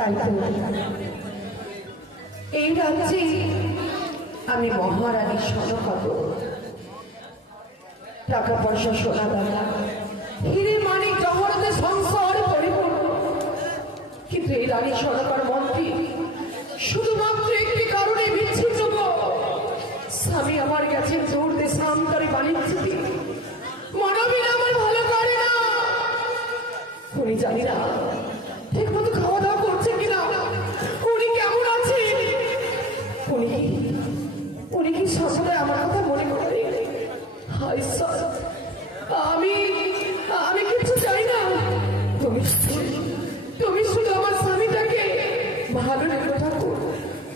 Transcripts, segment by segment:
তাই তো এই রাজ্যে আমি মহারানীর সনকত, টাকা পয়সা সোনা দানা হিরে মানিক জহরতে সংসার পরিপূর্ণ, কিন্তু এই রানী সনকার মন্ত্রী শুধুমাত্র একটি কারণে বিচ্ছিন্ন। স্বামী আমার গেছে জোর দেশে আমদারি বাণিজ্য, মানবীরা আমার ভালো করে না। উনি জানি না ঠিক মতো খাওয়া দাওয়া করছে কিনা, উনি কেমন আছে, উনি কি সর্বদাই আমার কথা মনে করে? হায় স্যার, আমি কিছু চাই না, তুমি শুধু আমার স্বামীটাকে ভালো রেখে থাকো,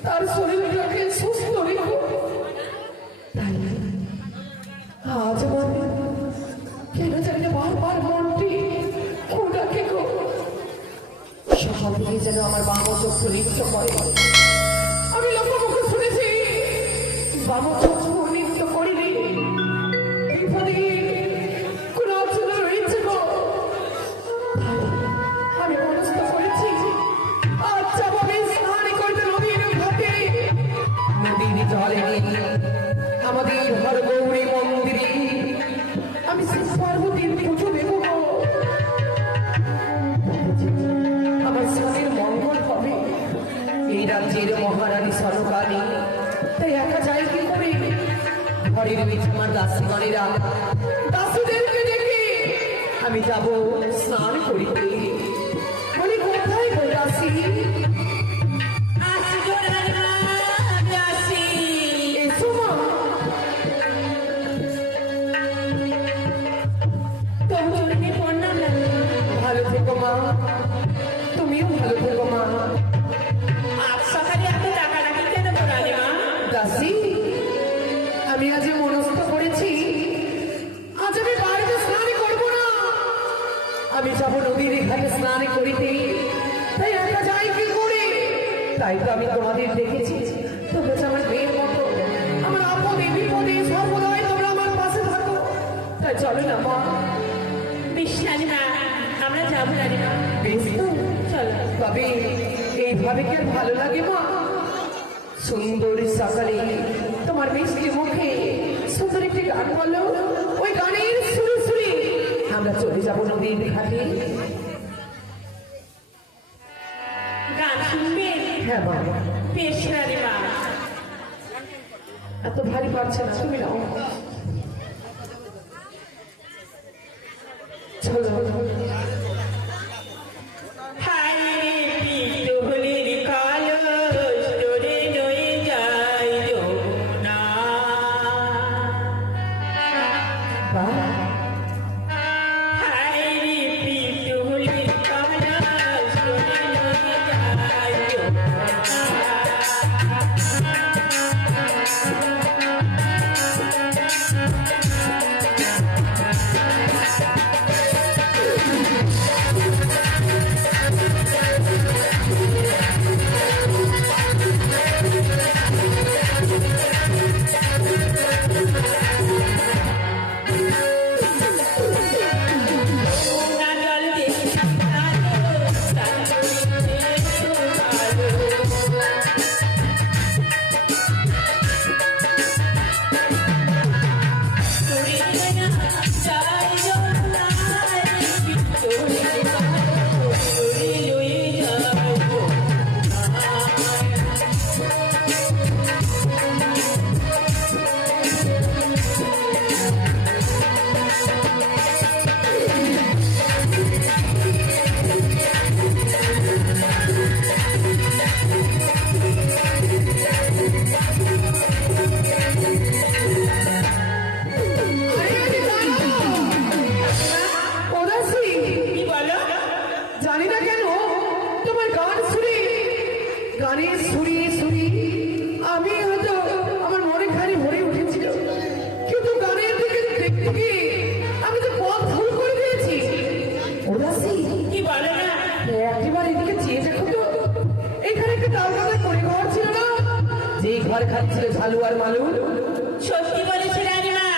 তার শরীরটাকে সুস্থ রেখো। তাই আজ আমার কেন জানি না বারবার মনটি ওটাকে সকাল থেকে যেন আমার বাম চক্ষু নৃত্য করে। আমি লোকমুখে শুনেছি বাম চক্ষু নৃত্য করিনি, বিপদে কোন অর্জন রয়েছে গো। আমি মনস্থ করেছি আজ যাবো আমি স্নান করতে নদীর ঘাটে, নদীর জলে আমাদের ঘর গৌরী মন্দিরে আমি শিব পার্বতীর পুজো দেব। আমার স্বামীর মঙ্গল হবে, এই রাজ্যের মহারানী সনকানী, তাই একা যাই কি করে? ঘরের বেঁচে আমার দাসীগণেরা দাসীদেরকে ডেকে আমি যাব স্নান করিতে। বলি কোথায় গো দাসী? এসো মা। ভালো থেকো মা, তুমিও ভালো থেকো মা। আজ সকালে এত টাকা রাখি কেন বলালে মা? দাসী, আমি আজ মনস্থ করেছি আজ আমি বাড়িতে স্নান করব না, আমি যাবো নদীর ঘাটে স্নান করিতে। তাই একা যাই কি করে? তাই তো আমি তোমাদের দেখেছি, তোমরা আমার মেয়ের মতো, আমার আপদে বিপদে সর্বদাই তোমরা আমার পাশে থাকো। তাই চলো না মা। বেশ রানীমা, আমরা যাবো রানীমা। বেশ তো, চলো। তবে এইভাবে কি আর ভালো লাগে মা? সুন্দর সকালে তোমার মিষ্টি মুখে সুন্দর একটি গান বলো, ওই গানের সুরে সুরে আমরা চলে যাবো নদীর ঘাটে। গান শুনবে? হ্যাঁ বাবা। বেশ রানীমা। এত ভারী পারছে না, তুমি নাও। চলো। গানের সুরে সুরে আমি হয়তো আমার মনে খালি ভরে উঠেছিল, কিন্তু গানের দিকে দেখতে গিয়ে আমি তো পথ ভুল করে দিয়েছি। কি বলে না? একেবারে এদিকে চেয়ে দেখো তো, এখানে একটা তালগাদা করে ঘর ছিল না, যেই ঘর খাচ্ছিল ঝালু আর মালু। সত্যি বলেছে রানীমা,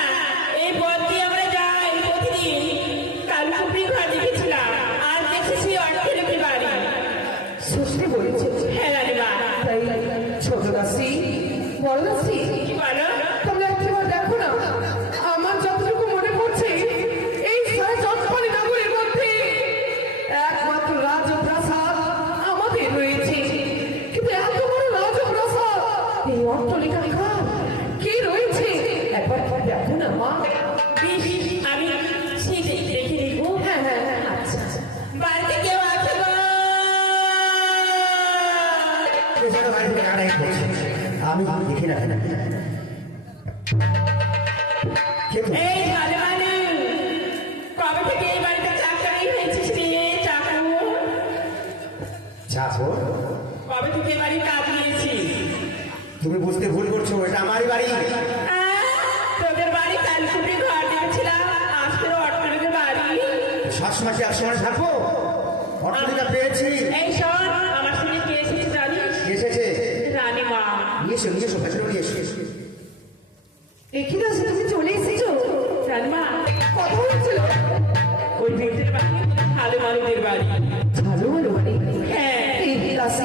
এই পথ দিয়ে আমরা যাই প্রতিদিন। কাল পুকুরি ঘর দেখেছিলাম, আর দেখেছি অর্থের বাড়ি। সত্যি বলে টাকাটাই করছে, আমি দেখি না কেন। এই ঝালমানি, কবে থেকে এই বাড়িতে চাকরি হয়েছিস রে চাকর? চাকর? কবে থেকে এই বাড়ি কাজ নিয়েছিস? তুমি বুঝতে ভুল করছো, এটা আমারই বাড়ি। তোদের বাড়ি কালকুটি ঘর দিয়েছিলাম, আজকে অট্টালিকা বাড়ি। সবসময় কি একসময় থাকবো? অর্থনীতি পেয়েছি। এই শোন, আমার সঙ্গে কে এসেছে জানিস? এসেছে, রানীমা। নিয়ে এসো নিয়ে এসো, পেছনে নিয়ে এসো। একই দাসে তুমি চলে এসেছো? রানীমা, কথা হচ্ছিল ওই মেয়েদের বাড়ি ভালো মানুষদের বাড়ি। ভালো হলো মানে? হ্যাঁ, একই দাসে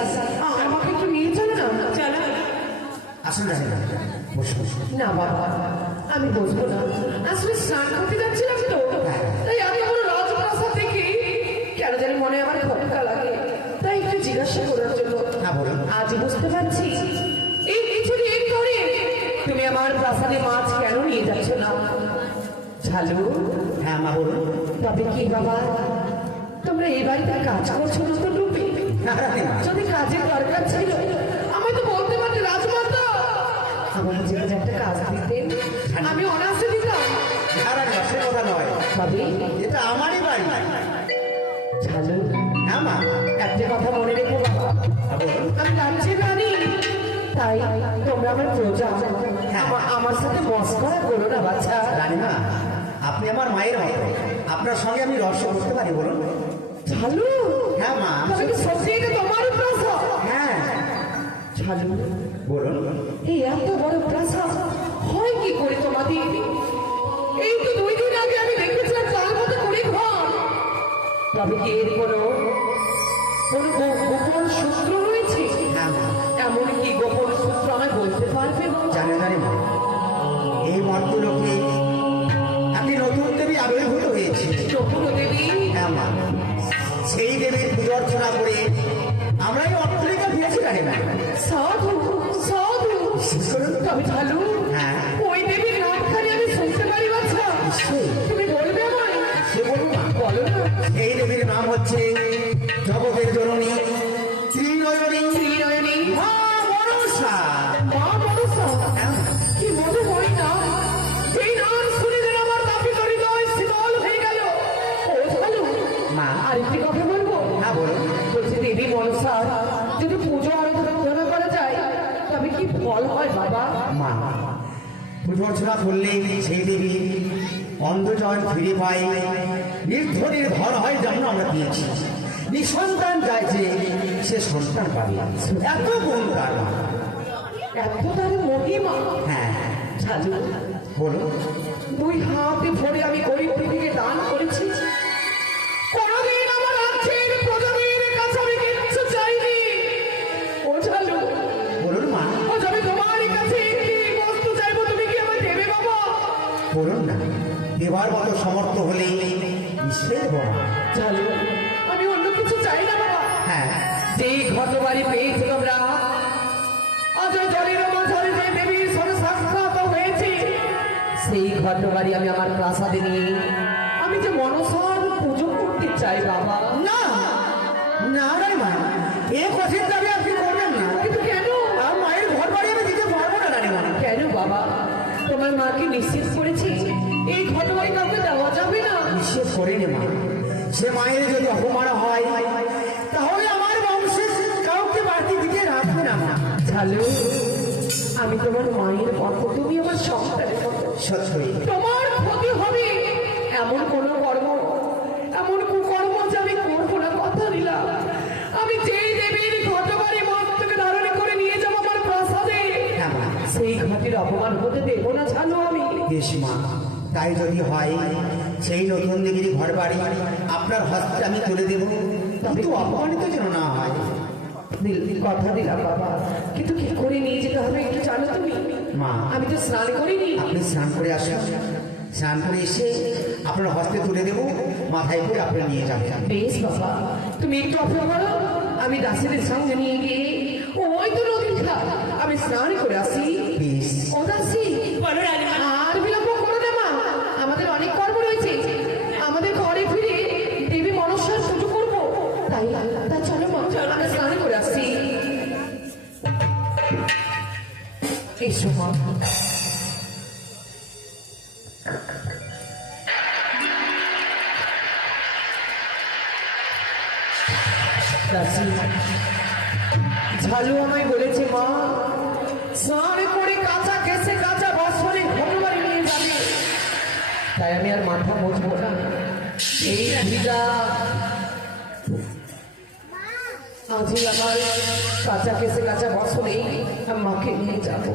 আমাকে একটু নিয়ে চলো না। চলো। আসুন রানীমা, বসুন। না বাবা, আমি বসবো না। আসলে স্নান করতে যাচ্ছিলাম তো, তাই আমি আমার রাজপ্রাসাদ দেখি কেন জানি মনে আমার খটকা লাগে, তাই একটু জিজ্ঞাসা করার জন্য। হ্যাঁ বলুন। আজ বুঝতে পারছি এই কিছুদিন ধরে তুমি আমার প্রাসাদে মাছ কেন নিয়ে যাচ্ছ না। ঝালু, হ্যাঁ মা বলুন। তবে কি বাবা, তোমরা এই বাড়িতে কাজ করছো না তো ডুবে? না রানীমা, যদি কাজের দরকার ছিল আমায় তো বলতে পারতে রাজমাতা, আমার যেখানে একটা কাজ দিতেন আমি অনার্সে দিতাম। না রানীমা, সে কথা নয়, তবে এটা আমারই বাড়ি। ঝালু, হ্যাঁ মা, একটা কথা মনে রেখো বাবা, হ্যাঁ বলুন। আমি রাজ্যের রানী, তাই তোমরা আমার প্রজা, আমার সাথে মস্করা করো না বাচ্চা। রানীমা, আপনি আমার মায়ের মতো, আপনার সঙ্গে আমি রহস্য করতে পারি বলুন। ঝালু, হ্যাঁ মা, তবে কি সত্যি এটা তোমার প্রাসাদ? হ্যাঁ ঝালু, বলুন। এই এত বড় প্রাসাদ হয় কি করে তোমাদের? এই তো 2 দিন আগে আমি দেখেছিলাম তার মতো করে ঘর। তবে কি এর কোনো গোপন সূত্র রয়েছে? হ্যাঁ মা, এমন কি গোপন সূত্র আমায় বলতে পারবে? জানেন রানীমা, এই মর্তলোকে একটি নতুন দেবী আবির্ভূত হয়েছে। নতুন দেবী? হ্যাঁ মা, সেই দেবীর পুজো অর্চনা করে আমরা এই অট্টালিকা ফিরেছি রানীমা। সাধু সাধু। তবে ঝালু, হ্যাঁ। ওই দেবীর নামখানি আমি শুনতে পারি বাচ্চা? নিশ্চয়ই। তুমি বলবে আমায়? সে বলুন না। বলো না। এই দেবীর নাম হচ্ছে জগতের জননী ত্রিনয়নী ত্রিনয়নী মা মনসা। মা মনসা। কি মধুময় নাম! যেই নাম শুনে যেন আমার তাপিত হৃদয় শীতল হয়ে গেল। ও ঝালু, মা। আরেকটি কথা বলবো? হ্যাঁ বলুন। বলছি দেবী মনসা যদি পুজো আরাধনা করা যায় তবে কি ফল হয় বাবা? মা, পুজো অর্চনা করলে সেই দেবী অন্ধজন ফিরে পায়, নির্ধনের ঘর হয় যেমন আমরা পেয়েছি, নিঃসন্তান যায় যে সে সন্তান পাবে। এত গুণ তার মা। এত তার মহিমা! হ্যাঁ ঝালু, বলুন। 2 হাতে ভরে আমি গরিব পৃথিবীকে দান করেছি। কোনদিন আমার রাজ্যের প্রজাদের কাছে আমি কিচ্ছু চাইনি। ও ঝালু, বলুন মা, ও আমি তোমার কাছে একটি বস্তু চাইবো, তুমি কি আমায় দেবে বাবা? বলুন না। দেবার মতো সমর্থ হলে নিশ্চয়ই দেব মা। ঝালু, আমি অন্য কিছু চাই না বাবা। হ্যাঁ যেই ঘটবাড়ি পেয়েছো তোমরা, আজ জলের মাঝারে যে দেবীর সঙ্গে সাক্ষাৎ হয়েছে, সেই ঘটবাড়ি আমি আমার প্রাসাদে নিয়ে আমি যে মনসার পুজো করতে চাই বাবা। না না রে মা, এ কঠিন দাবি আপনি করবেন না। কিন্তু কেন? আর মায়ের ঘর বাড়ি আমি দিতে পারবো না রানী মা। কেন বাবা? তোমার মাকে নিশ্চিত করেছি এই ঘটবাড়ি কাউকে দেওয়া যাবে না। নিষেধ করিনি মা, সে মায়ের যদি অপমান হয় তাহলে আমার বংশে কাউকে বাড়তি দিতে রাখবে না মা। ঝালু, আমি তোমার মায়ের মতো, তুমি আমার সন্তানের মতো। সত্যি তোমার ক্ষতি হবে এমন কোন কর্ম, এমন কুকর্ম যে আমি করবো না, কথা দিলাম। আমি যেই দেবীর ঘটবাড়ি মাত্রকে ধারণ করে নিয়ে যাবো আমার প্রাসাদে, হ্যাঁ মা। সেই ঘাটির অপমান হতে দেবো না জানো আমি। বেশ মা, তাই যদি হয় সেই নতুন দেবীর ঘর বাড়ি আপনার হস্তে আমি তুলে দেব, কিন্তু অপমানিত যেন না হয়। কথা দিলাম বাবা, কিন্তু কি করে নিয়ে যেতে হবে একটু জানো তুমি? মা, আমি তো স্নান করিনি। আপনি স্নান করে আসুন, স্নান করে এসে আপনার হস্তে তুলে দেবো, মাথায় করে আপনি নিয়ে যাবেন। বেশ বাবা, তুমি একটু অপেক্ষা করো, আমি দাসীদের সঙ্গে নিয়ে গিয়ে ওই তো নদীর ঘাট আমি স্নান করে আসি। বেশ। ও দাসী, বলো রানীমা। আর বিলম্ব করো না মা, আমাদের অনেক কর্ম রয়েছে, আমাদের ঘরে ফিরে দেবী মনসার পুজো করবো। তাই চলো মা, আমি স্নান করে আসি। এসো মা। দাসী, ঝালু আমায় বলেছে মা, স্নান করে কাঁচা কেসে কাঁচা বছরে ঘর বাড়ি নিয়ে যাবে। তাই আমি আর মাথা মুছবো না, এই ভিজা আজই আমার কাঁচা কেসে কাঁচা বছরে মাকে নিয়ে যাবো।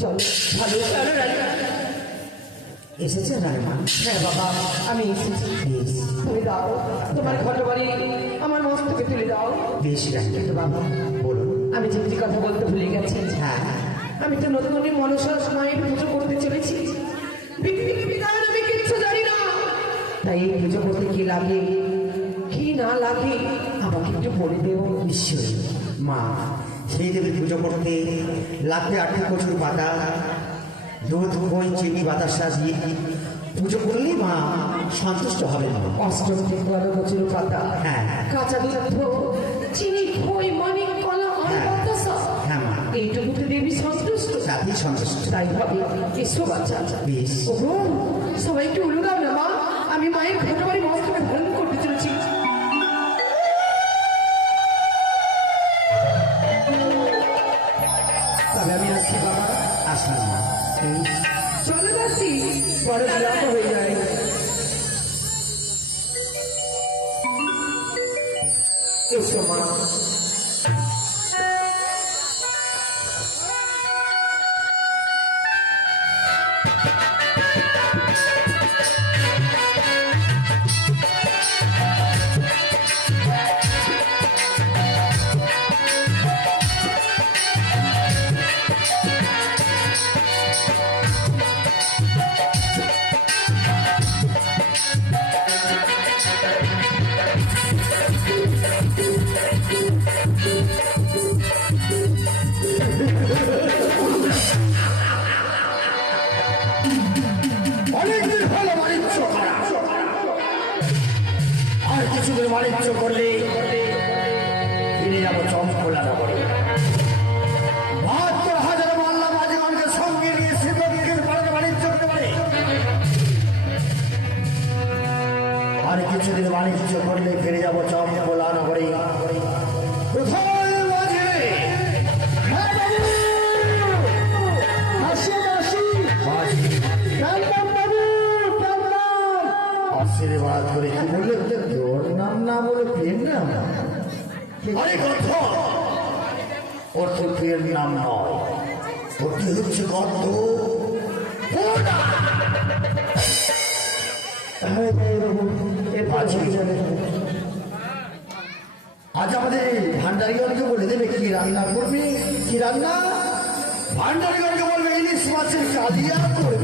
চলো ঝালু, চলো রানী। এসেছে রানীমা? হ্যাঁ বাবা, আমি এসেছি। বেশ তুমি দাও তোমার ঘর বাড়ি আমার মস্তকে তুলে দাও। বেশ রানী। কিন্তু বাবা, বলুন। আমি যে একটি কথা বলতে ভুলে গেছি। হ্যাঁ, আমি তো নতুন নতুন মনসা মায়ের পুজো করতে চলেছি। বিধান আমি কিচ্ছু জানি না, তাই এই পুজো করতে কি লাগে কি না লাগে আমাকে একটু বলে দেবো। নিশ্চয়ই মা, সেই দেবীর পুজো করতে লাগবে 8টি কচুর পাতা, দুধ, খই, চিনি, বাতাসা দিয়ে পুজো করলেই মা সন্তুষ্ট হবে না। অষ্টম থেকে আরো কচুর পাতা, হ্যাঁ। কাঁচা দুধ, চিনি, খই, মানিক, কলা আর হ্যাঁ। বাতাসা, হ্যাঁ মা, এইটুকুতে দেবী সন্তুষ্ট। তাতেই সন্তুষ্ট। তাই হবে। এসো বাচ্চা। বেশ। ওগো, সবাই একটু উলু দাও না মা, আমি মায়ের ঘর বাড়ি মস্তকে ধারণ করতে চলেছি। তবে আমি আসছি বাবা। আসলাম মা। এই চলে যাচ্ছি, বড় বিলম্ব হয়ে যায়। এসো মা। অনেকদিন হলো বাণিজ্য করা, আর কিছুদিন বাণিজ্য করলে ফিরে যাবো চমকলা নগরে। ৭২,০০০ মাল্লা বাজিগণকে সঙ্গে নিয়ে শিবগঞ্জের পাড়ে বাণিজ্য করতে পারে। আর কিছুদিন বাণিজ্য করলে ফিরে যাবো চমকলা নগরে। কোথায় বাজে? হ্যাঁ বাবু, আসি আসি। আশীর্বাদ করে কি বললে? তোর নাম না বলে প্রিয়ের নাম? আরে গর্ধ, ওর তো প্রিয়ের নাম নয়, ওটি হচ্ছে গর্ধ। আজ আমাদের ভান্ডারীগণকে বলে দেবে কি রান্না করবে, কি রান্না। ভান্ডারীগণকে বলবে ইলিশ মাছের কালিয়া করবে।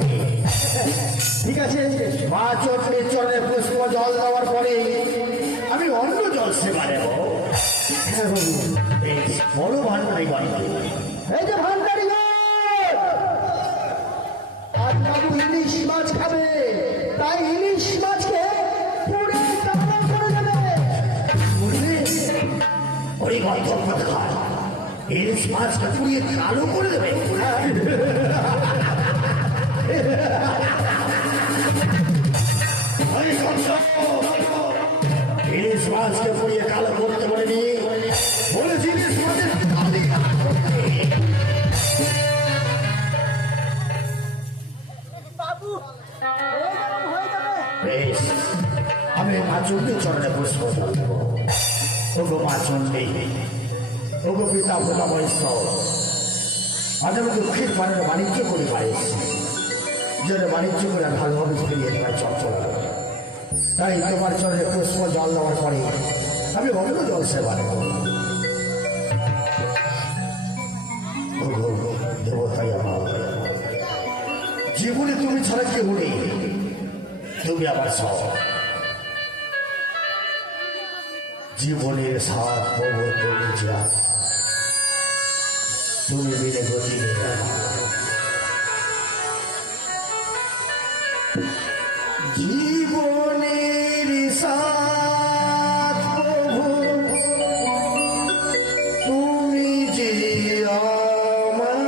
ঠিক আছে, মা চটনির চরণে পুষ্প জল দেওয়ার পরে আমি অন্য জল সেবা নেব। হ্যাঁ বাবু, বেশ, বড় ভান্ডারীগণ। এই যে ভান্ডারীগণ, আজ বাবু ইলিশ মাছ খাবে, তাই ইলিশ মাছকে পুড়ে কালো করে দেবে। বুঝলি? ওই গল্প কথা, ইলিশ মাছটা পুড়িয়ে কালো করে দেবে। ইলিশ মাছকে পুড়িয়ে কালো করতে বলেনি, বলেছি ইলিশ মাছের কালিয়া করতে। বেশ, আমি মা চণ্ডীর চরণে পুষ্প জল দেব। ওগো মা চণ্ডী, ওগো পিতা ভোলা বৈষ্ণব, আজ আমি দুঃখের পানের বাণিজ্য করে পাইছি, যেন বাণিজ্য করে ভালোভাবে ফিরিয়ে দেওয়ার চঞ্চল। তাই তোমার চরণে পুষ্প জল দেওয়ার পরে আমি অন্য জল সেবা নেব। দেবতাই আমার জীবনে তুমি ছাড়া কেউ নেই, তুমি আমার সব। জীবনের সাত প্রভু তুমি যা, তুমি বিনে গতি নেই আমার। জীবনের সাথ প্রভু তুমি যে আমার,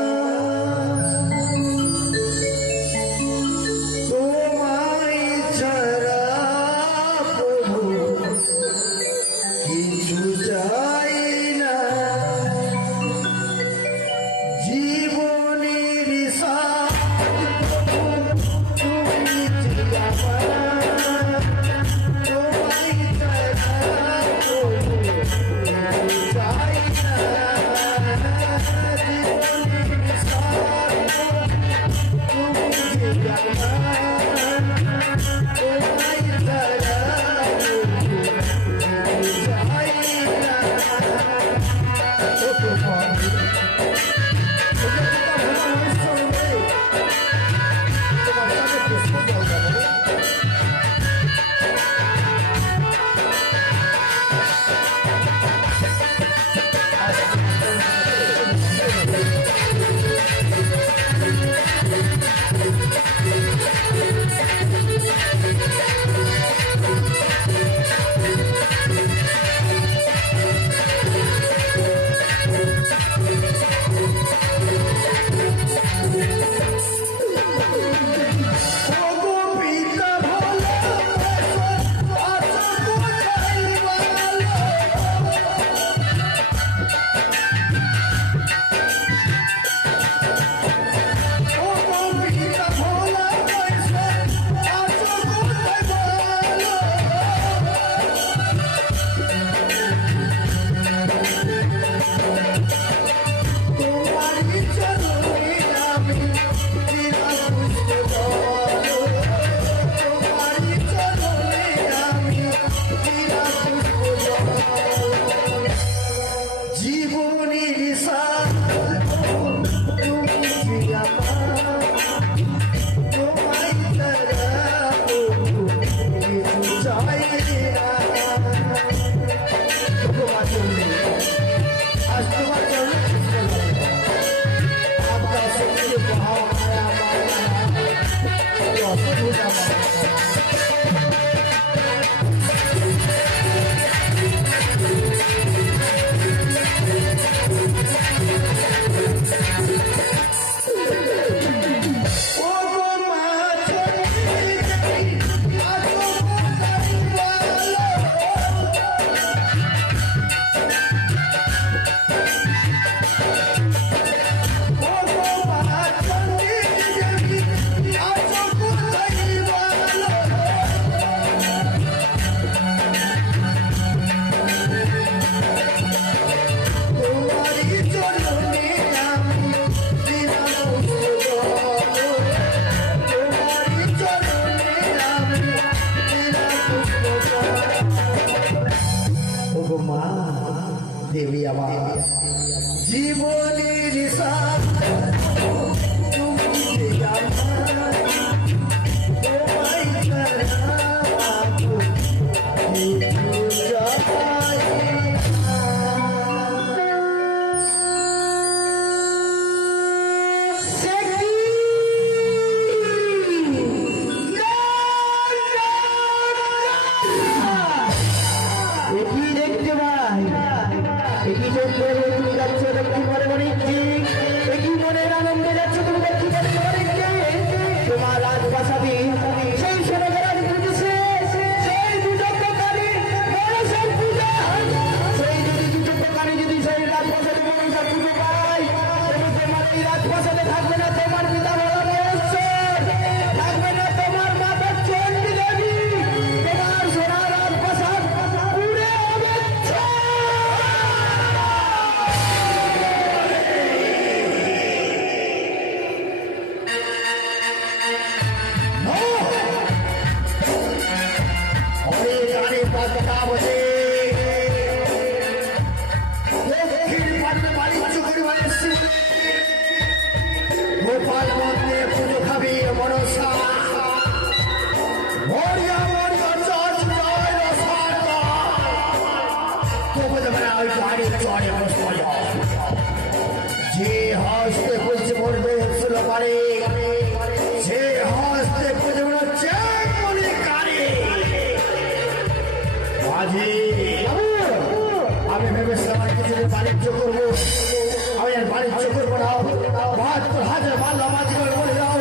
ওগো মা দেবী আমার জীবনের সাথ তুমি যে আমার তোমায় ছাড়া কিছু চাই একই দেখতে ভাই একই চলতে তুমি যাচ্ছ দেখতে পারে অনেকটি একই মনের আনন্দে যাচ্ছ তুমি দেখতে পারে অনেকটি তোমার রাজপ্রাসাদে সেই সোনাগার বুঝেছে সেই দুচক্রকারী মানুষের পূজা সেই যদি দুচক্রকারী যদি সেই রাজপ্রাসাদে মানুষের পুজো পায় তবে তোমার এই রাজপ্রাসাদে থাকবে না তোমার পিতা ভগবান থাকবে না তোমার মাতা চণ্ডী দেবী তোমার সোনা রাজপ্রাসাদ পুরে হবে অনেক অনেক কথা বলে দক্ষিণ পাটনা বাণিজ্য পরিবারের শিবনে গোপাল মন্দিরে পুজো খাবি মনসা মরিয়া মরিয়া চচ জয় রসাতা তবু দেবে না ওই গাড়ি চড়ে বসবো যে হস্তে খুঁজছে বলবে ছিল পারে সে হস্তে খুঁজে বেড়াচ্ছে মনে কারে মাঝি আমি ভেবেছিলাম আর কিছুদিন বাণিজ্য করবো আমি আর বাণিজ্য করবো না ৭২,০০০ মাল্লা মাঝি করে বলে দাও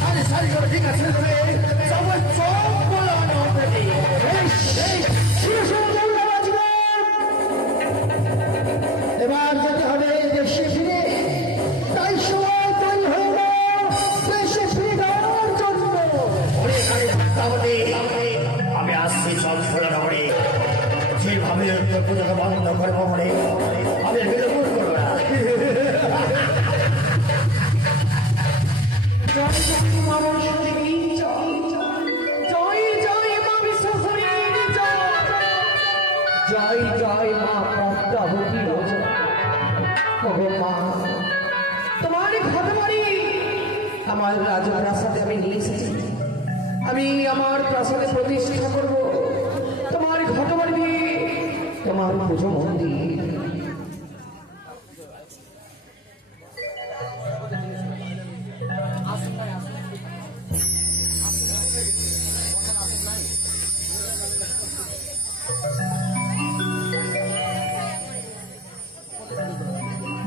সারি সারি করে ঠিক আছে সবাই চোখ বলে এবার যেতে হবে দেশে ফিরে তাই সময় তৈরি হয়ে যাও দেশে ফিরে যাওয়ার জন্য আমি আসছি সব খোলা নগরে যেভাবে পুজোকে বন্ধ করবো মনে আমি বিলম্ব করবো না জয় জয় মা বিশ্বহরী জয় জয় মা বিশ্বহরী জয় জয় মা পদ্মাবতী ওগো মা তোমার ঘটবাড়ি আমার রাজপ্রাসাদে আমি নিয়ে এসেছি আমি আমার প্রাসাদে প্রতিষ্ঠা করব তোমার ঘটবাড়ি তোমার পুজো মন্দির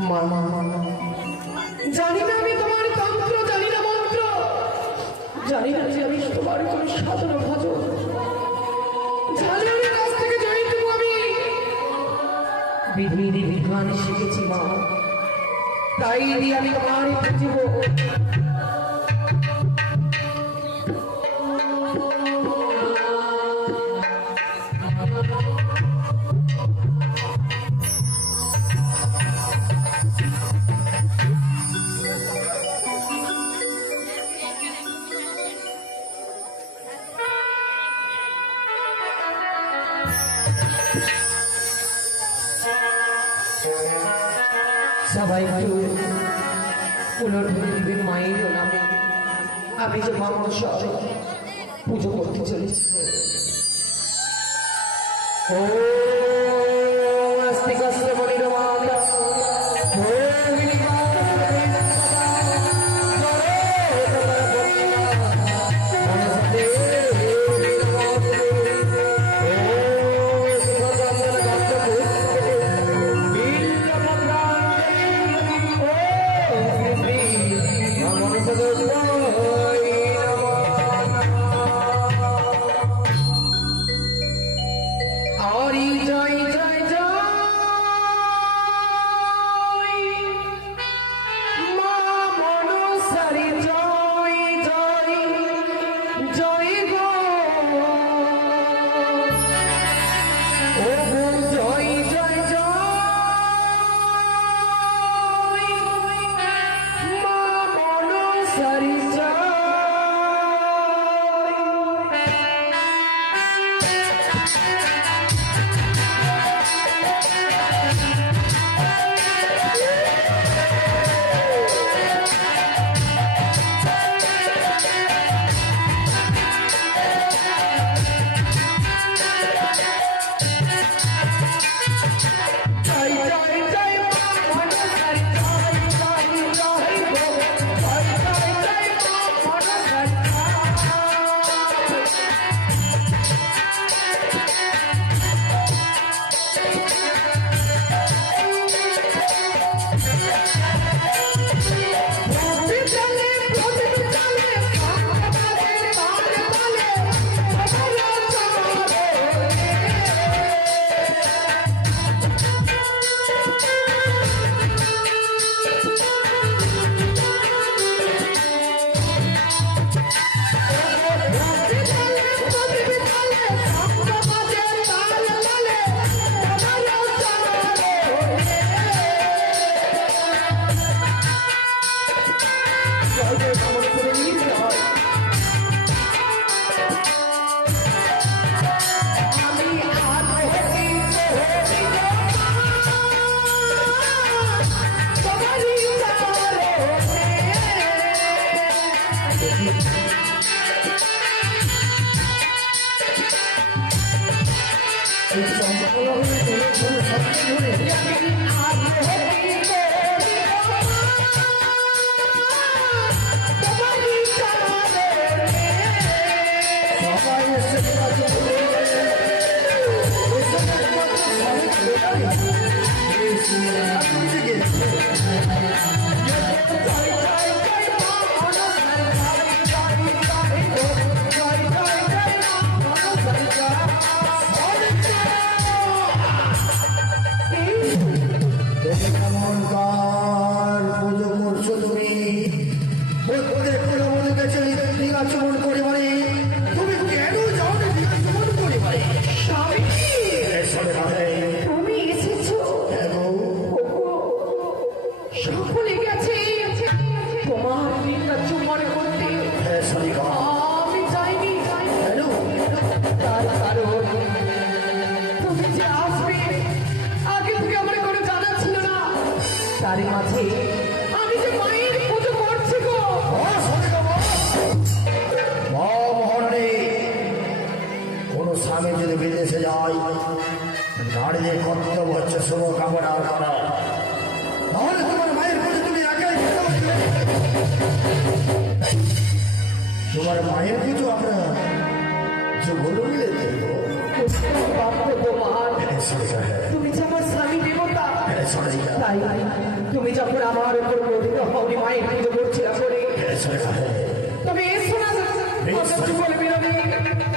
মা মা মা জানি না আমি তোমার তন্ত্র জানি না মন্ত্র জানি না যে আমি তোমার কোন সাধন ভজন জানি আমি কাছ থেকে জয়িতবু আমি বিধি বিধান শিখেছি মা তাই দিয়ে আমি তোমার পুজিব সবাই একটু উলট হয়ে দিবেন মায়ের নামে আমি যে মানুষ পুজো করতে চলেছি ও আস্তে আস্তে বলি মাতা আর এই কেমনকার পুজো করছো তুমি? প্রত্যেকটা বলে গেছে দীঘাচমন পরিবারে, তুমি কেন যাও না দীঘাচমন পরিবারে? স্বামী, তুমি এসেছো। সকলে গেছে তোমার দিনটা চুম্বন করতে, আমি যাইনি। তার কারণ তুমি যে আসবে আগে থেকে আমার কোনো জানা ছিল না। তার মাঝে আমি যে মায়ের পুজো করছি গো। কোন স্বামী যদি বিদেশে যায়, নারীদের কর্তব্য হচ্ছে শুভ কামনা করা। তাহলে তোমার মায়ের পুজো তুমি একাই করতে হবে। তোমার মায়ের পুজো আমরা যুগল মিলে দেখবো। তুমি যে আমার স্বামী দেবতা, তাই তুমি যখন আমার উপর গঠিত হওনি মায়ের পুজো করছিলা করে, তবে এসো না কথা বলবি না,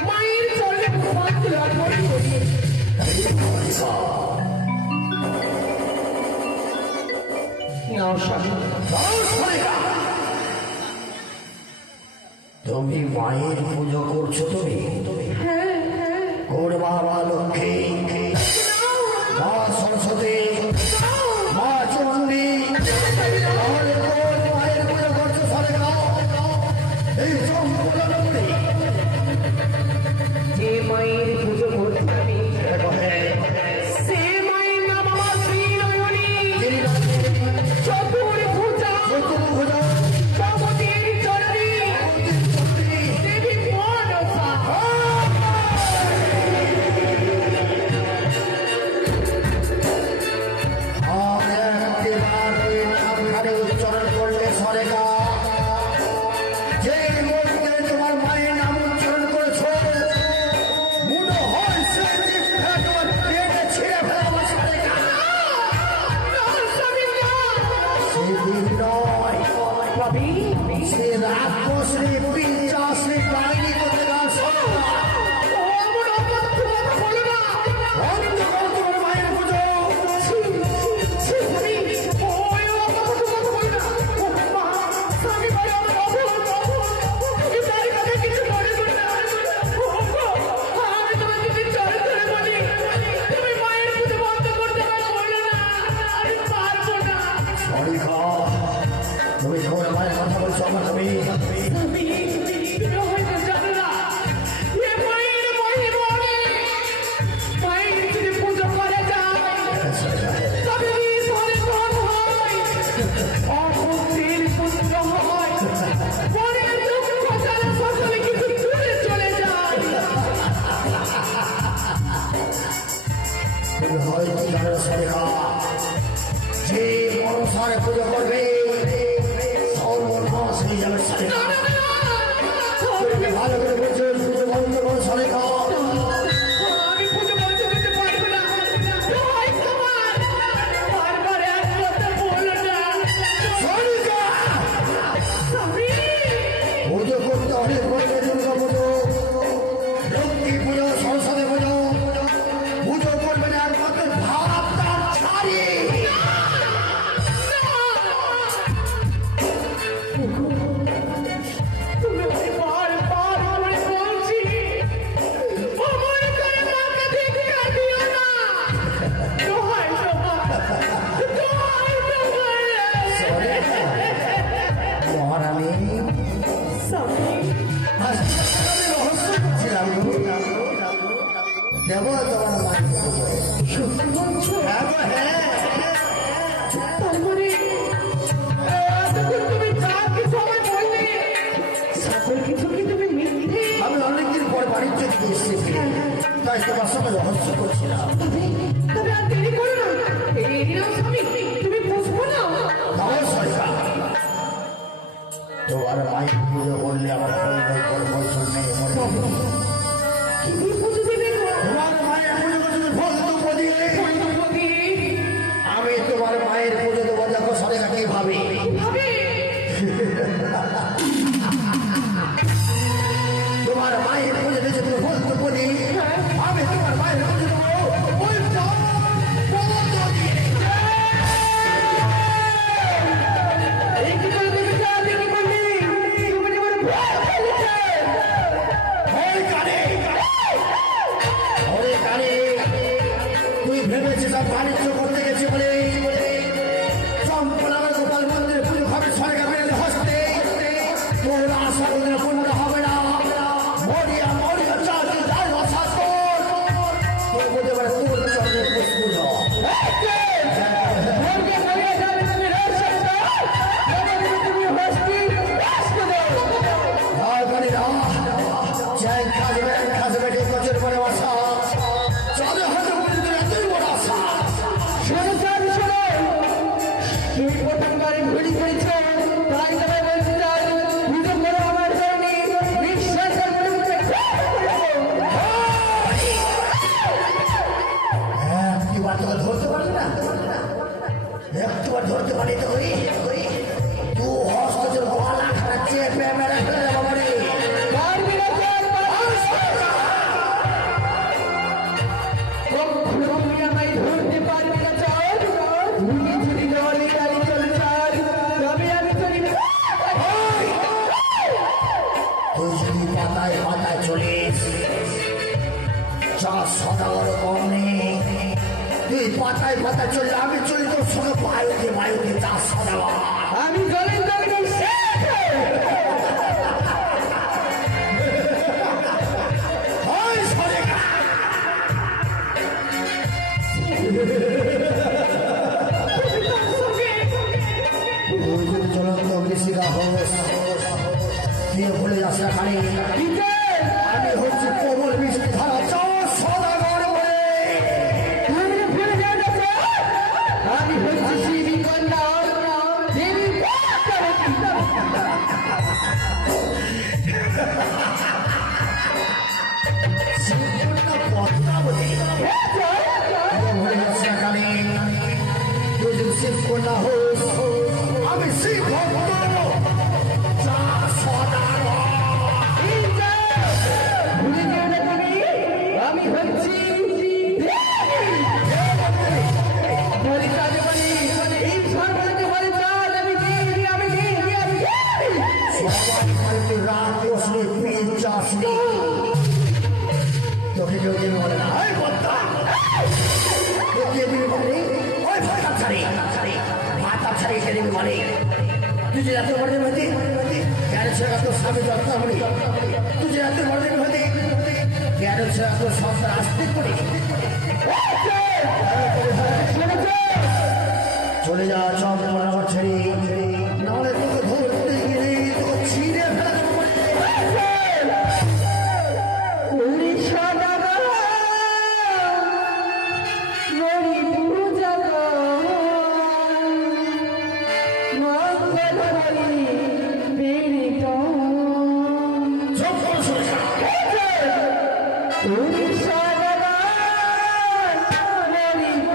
মায়ের চরণে ভগবান তুলার করে করি। নাও স্বামী। তুমি মায়ের পুজো করছো? তুমি হ্যাঁ, ওর বাবা লক্ষ্মী, মা সরস্বতী, মা চণ্ডী, তাহলে তোর মায়ের পুজো করছো সরে গাও। এই সম্পূর্ণ করে যে মায়ের পুজো করছি আমি, সে মায়ের নাম আমার শ্রীনয়নী, চতুর্ভুজা, ভগবতীর চরণী, দেবী মনসা। উচ্চারণ করলে সরে গা। যে মুহূর্তে তোমার মায়ের নাম উচ্চারণ করেছো, মনে হয় সে জিভটা তোমার পেটে ছিঁড়ে ফেলা সরে গা। সেদিন নয়, সে রাক্ষসী পিঞ্চাসী ডাইনি করতে গান শোনো। বন্ধ করো তোমার মায়ের পুজো। তুমি তোমার মায়ের কথা বলছো আমার তুমি পুজো করে যায় তবে অপুত্রের পুত্র হয়, পরের দুঃখ যারা সকলে কিছু দূরে চলে যায়। তুমি হয়তো জানো সরকার, যে মনসার পুজো করবে সর্বনাশ হয়ে যাবে সরকার। তুমি ভালো করে বলছো পুজো বন্ধ করো সরকার। আমি পুজো বন্ধ করতে পারবো না। দোহাই তোমার, বারবার এক কথা বলো না। স্বামী, পুজো করতে অনেক করবে দুর্গা পুজো, লক্ষ্মী পুজো, সরস্বতী পুজো। পুজো করবে না একমাত্র ভাব তার ছাড়িয়ে। তুমি বারবার করে বলছি, অমর করে মাকে ধিক্কার দিও না। দোহাই তোমার, দোহাই তোমার। মহারানী স্বামী, রহস্য করছিলাম দেব তোমার মায়ের পুজো। সত্যি বলছো? হ্যাঁ, তার মানে এতদিন তুমি যা কিছু আমায় বললে, সকল কিছু কি তুমি মিথ্যে? আমি অনেকদিন পর বাড়ির থেকে এসেছি, তাই তোমার সঙ্গে রহস্য করছিলাম। তবে আর দেরি করো না। এই নাও স্বামী, তুমি বুঝবো না। অবশ্যই না। তোমার মায়ের পুজো করলে আমার পরিবার করবার জন্য কি দিয়ে পুজো দেবে গো? তোমার মায়ের পুজো করতে ফল তো দিয়ে বৈদ্যপতি, আমি তোমার মায়ের পুজো দেবো। দেখো সরে কাকে ভাবে কিভাবে? তোমার মায়ের পুজো দিয়েছে তুমি ফল তো বলি আমি তোমার মায়ের পুজো দেবো ওই পদ্ম দিয়ে। এই কি করে দেখেছো? আপনি কি করলি? তুমি আমার ভয় ফেলেছে। ওরে কানে, ওরে কানে, তুই ভেবেছিস আর বাণিজ্য করতে গেছি বলে চম্পলার গোপাল মন্দিরে পুজো হবে সরকার বেরোলে হসতে তোর আশা করলে পূর্ণ হবে না। মরিয়া মরিয়া চাকরি যাই আশা তোর তোর বলতে পারে তোর চরণের পুষ্প ভোরকে মরিয়া যাবে তুমি রহস্য দাও। এবার তুমি হস্তি ব্যস্ত দাও। খাসবে বছর পরে আশা চলে হয়তো বলতে এতই বড় আশা। শোনো স্যার, শোনো। তুমি প্রথমবারে ঘুরি করেছো, তাই তোমায় বলছি স্যার, পুজো করো আমার জন্য। বিশ্বাস করে মুখে একটিবার তো ধরতে পারি না, একটিবার ধরতে পারি তো ওই তু হস্ত যে গলা খানা চেপে মেরে ফেলে দেবো বাড়ি। পারবি না স্যার, কখনো তুমি আমায় ধরতে পারবি না স্যার। তুমি যদি দলে গাড়ি চলে স্যার, তবে আমি চলি না। তুই যদি পাতায় পাতায় চলিস যা সদাগর কম নেই। তুই পাতায় পাতায় চললে আমি চলি তোর সঙ্গে বায়ুতে যা সদাগর। আমি জলের দলে ওই সরেগা তুই যদি চলন্ত কৃষিকা হোস তুই ভুলে যাস না খালি আমি হচ্ছি প্রবল বৃষ্টি ধারা যা সদাগর বলে। আমি ভুলে যাও না স্যার। আমি হচ্ছি শিবী কন্যা, দেবী পার্বতী। শিবকন্যা পদ্মাবতী তুই ভুলে যাস না খালি তুই যদি শিবকন্যা হোস আমি শিব ভক্ত যা সদাগর। ভুলে যেও না তুমি, আমি হচ্ছি বলি কাজে বলি, এই সর্বদাকে বলে চাঁদ, আমি দেবী, আমি দেবী, আমি দেবী। সবাই বাড়িতে রাত বসলে পেয়ে চাষনি তোকে কেউ দেবে বলে না। ওই পদ্মা তোকে দেবে বলে ওই ভাতা ছাড়ি এসে দেবে বলে তুই যে রাতে বড় দেবে হতে কেন ছেড়ে তোর স্বামী যত্ন হবে তুই যে রাতে বড় দেবে হতে কেন ছেড়ে তোর সংসার আসতে করে চলে যা চপ বরাবর ছেড়ে নাহলে তোকে ধরতে গেলে তোকে ছিঁড়ে ফেলা উড়িষ্যা দাদা, মণিপুর জাগা, মঙ্গলহরি বেরিটা। চপ করে শুনে যা। উড়িষ্যা দাদা, মণিপুর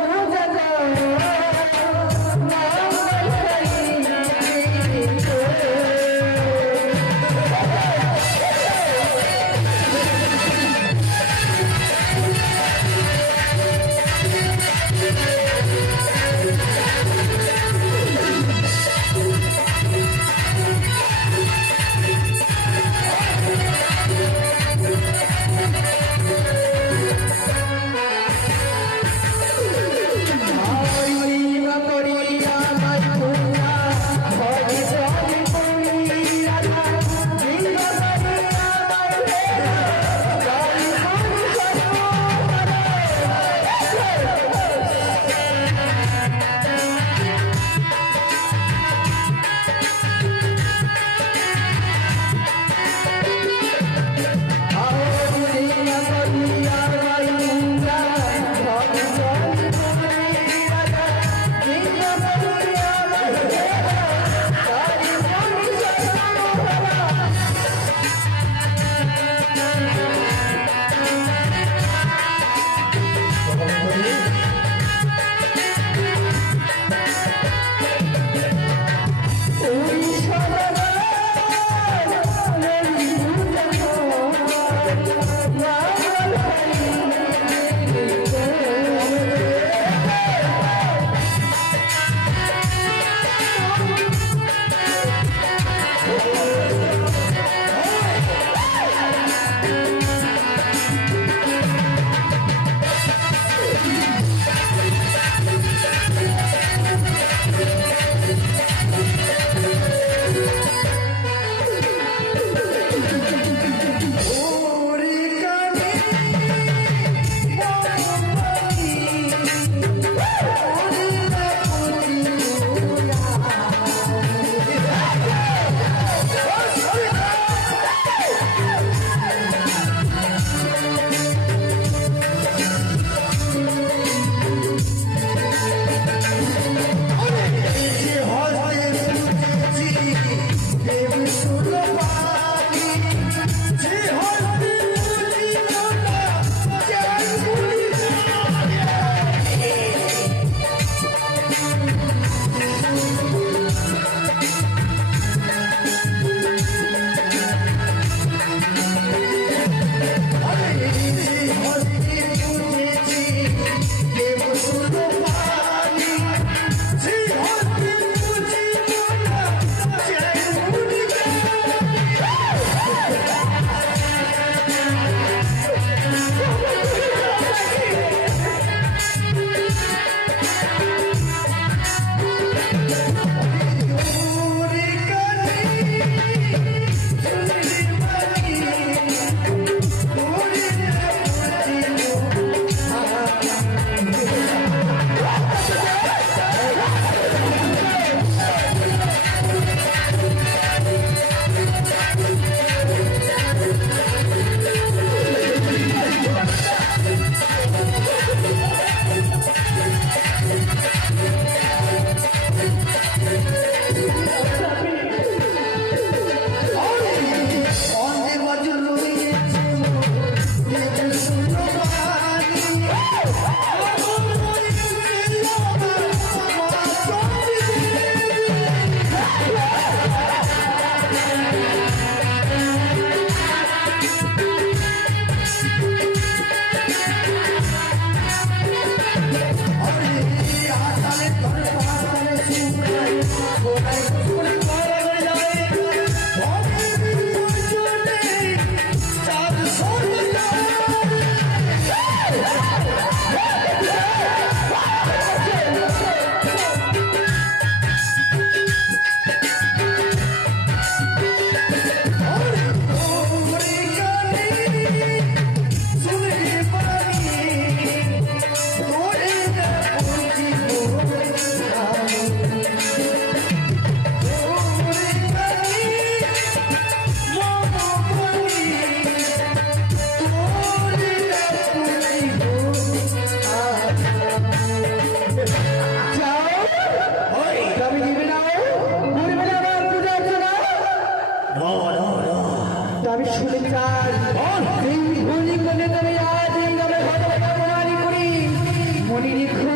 দেখো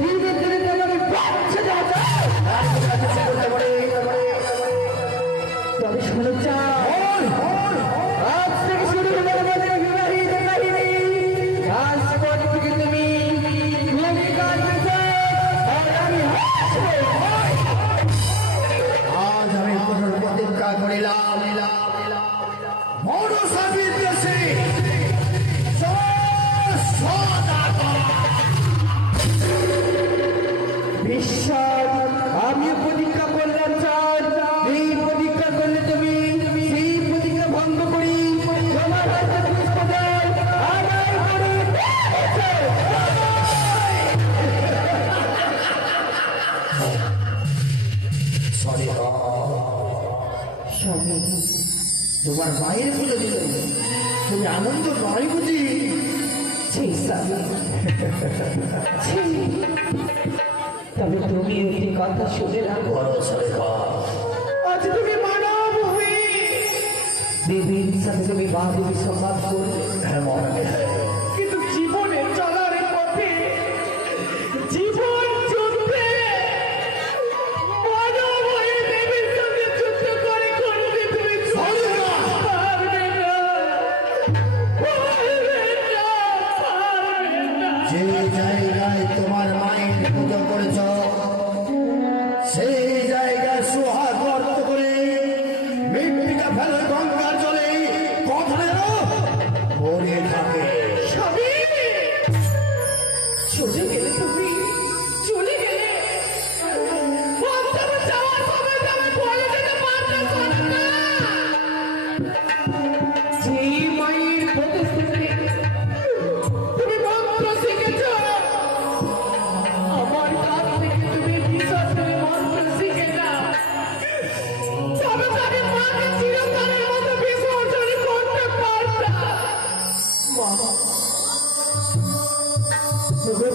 কি ভিতরে তোমার বাচ্চা যাচ্ছে তবে শুনে চাও আজ থেকে শুরু হলো আমাদের বিবাহিত কাহিনী আজপর থেকে তুমি ভূমিকার বিষয় আর আমি হাসবো আজ আমি কঠোর প্রতিজ্ঞা করিলাম মনসাবীর দেশে বিশ্বাস আমি প্রতিজ্ঞা করলাম চাঁদ এই প্রতিজ্ঞা করলে তুমি সেই প্রতিজ্ঞা ভঙ্গ করি তোমার হাতে পুষ্পজল আমার করে সরি স্বামী তোমার মায়ের পুজো দিল তুমি আনন্দ নয় বুঝি ছি স্বামী ছি। তবে তুমি একটি কথা শুনে রাখো, বড় সরে আজ তুমি মানব হয়ে দেবীর সাথে তুমি বাবুকে সম্মান করবে, হ্যাঁ মহারানী হ্যাঁ কিন্তু জীবনে চলার পথে জীবন যুদ্ধে মানব হয়ে দেবীর সঙ্গে যুদ্ধ করে করতে তুমি পারবে না, পারবে না, পারবে না। যে জায়গায় তোমার মায়ের পুজো করেছ সেই জায়গায় সোহাগ অর্থ করে মৃত্তিকা ফেলে গঙ্গার জলে কথায় ভরে থাকে স্বামী, চলে গেলে তুমি, চলে গেলে অন্তরে যাওয়ার সময় তো আমি বলে যেতে পারতাম না। যেই মায়ের প্রতিশ্রুতি তুমি মন্ত্র শিখেছ, আমার কাছ থেকে তুমি বিসর্জনের মন্ত্র শিখে নাও, তবে তো আমি মাকে চিরকালের মতো বিসর্জন করতে পারতাম। মা,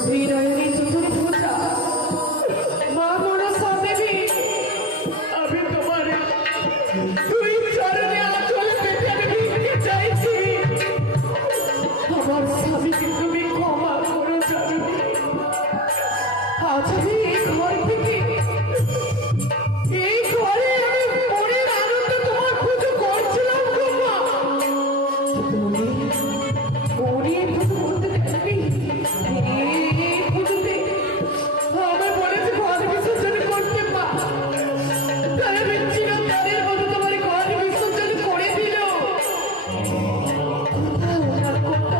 বিনয়নী চতুর্ভুজা, মা মনসা দেবী, আমি তোমার দুই চরণে আঁচল পেতে আমি ভিক্ষে চাইছি। আমার স্বামীকে তুমি ক্ষমা করো জননী। আজ আমি এই ঘর থেকে, এই ঘরে আমি মনের আনন্দে তোমার পুজো করছিলাম গো মা। উনি এই পুজো করতে দেননি। এই পুজোতে আমি বলেছি ঘর বিসর্জন করতে মা, তাই আমি চিরকালের মতো তোমার ঘর বিসর্জন করে দিল। ওনার কথা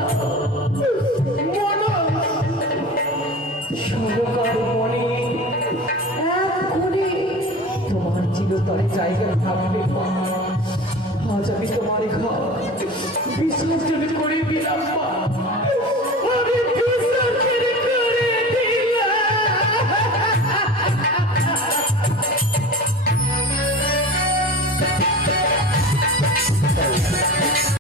সরকার মনে এক কোণে তোমার চিরতরে জায়গা থাকবে মা। আজ আমি তোমার ঘর বিসর্জন করে দিলাম মা।